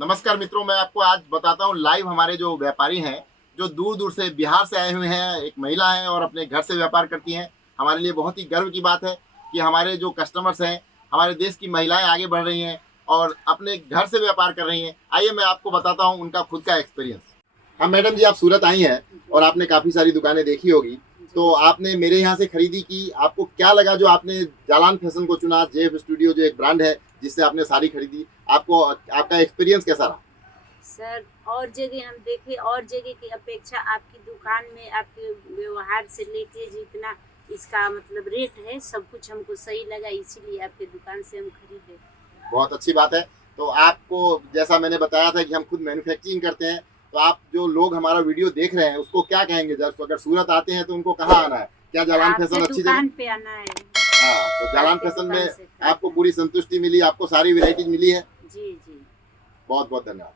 नमस्कार मित्रों, मैं आपको आज बताता हूँ लाइव हमारे जो व्यापारी हैं, जो दूर दूर से बिहार से आए हुए हैं। एक महिला है और अपने घर से व्यापार करती हैं। हमारे लिए बहुत ही गर्व की बात है कि हमारे जो कस्टमर्स हैं, हमारे देश की महिलाएं आगे बढ़ रही हैं और अपने घर से व्यापार कर रही हैं। आइए मैं आपको बताता हूँ उनका खुद का एक्सपीरियंस। हाँ मैडम जी, आप सूरत आई हैं और आपने काफ़ी सारी दुकानें देखी होगी, तो आपने मेरे यहाँ से खरीदी की। आपको क्या लगा जो आपने जालान फैशन को चुना? जेफ स्टूडियो जो एक ब्रांड है जिससे आपने साड़ी खरीदी, आपको आपका एक्सपीरियंस कैसा रहा? सर, और जगह हम देखे, और जगह की अपेक्षा आपकी दुकान में आपके व्यवहार से लेके जितना इसका मतलब रेट है, सब कुछ हमको सही लगा, इसीलिए आपके दुकान से हम खरीदे। बहुत अच्छी बात है। तो आपको जैसा मैंने बताया था कि हम खुद मैन्युफैक्चरिंग करते हैं, तो आप जो लोग हमारा वीडियो देख रहे हैं उसको क्या कहेंगे? जब अगर सूरत आते हैं तो उनको कहाँ आना है? क्या जालान आपके फैशन अच्छी जगह? दुकान पे आना है। हाँ, तो जालान आपके फैशन दुकान में से आपको पूरी संतुष्टि मिली, आपको सारी वैरायटीज मिली है। जी जी। बहुत बहुत धन्यवाद।